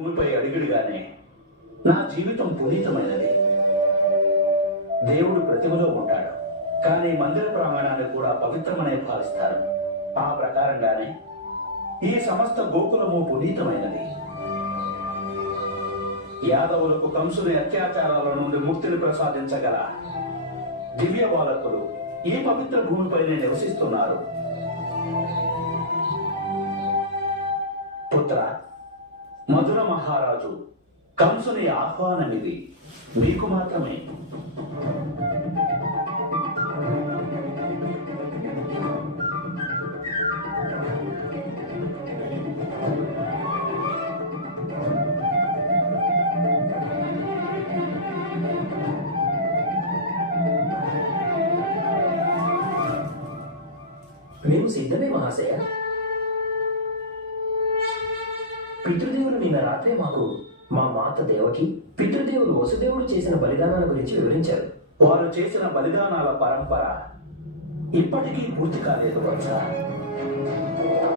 భూమిపై అడిగిడిగానే నా జీవితం పునీతమైనది. దేవుడు ప్రతిమలో ఉంటాడు, కానీ మందిర ప్రాంగణాన్ని కూడా పవిత్రమనే భావిస్తారు. ఆ ప్రకారంగానే ఈ సమస్త గోకులము పునీతమైనది. యాదవులకు కంసుని అత్యాచారాల నుండి ముక్తిని ప్రసాదించగల దివ్య బాలకులు ఈ పవిత్ర భూమిపైనే నివసిస్తున్నారు. పుత్ర, మధుర మహారాజు కంసుని ఆహ్వానమిది మీకు మాత్రమే. మేము సిద్ధమే మహాశయ. పితృదేవులు నిన్న రాత్రే మాకు మా మాత దేవకి, పితృదేవులు వసుదేవుడు చేసిన బలిదానాల గురించి వివరించారు. వారు చేసిన బలిదానాల పరంపర ఇప్పటికీ పూర్తి కాలేదు వత్స.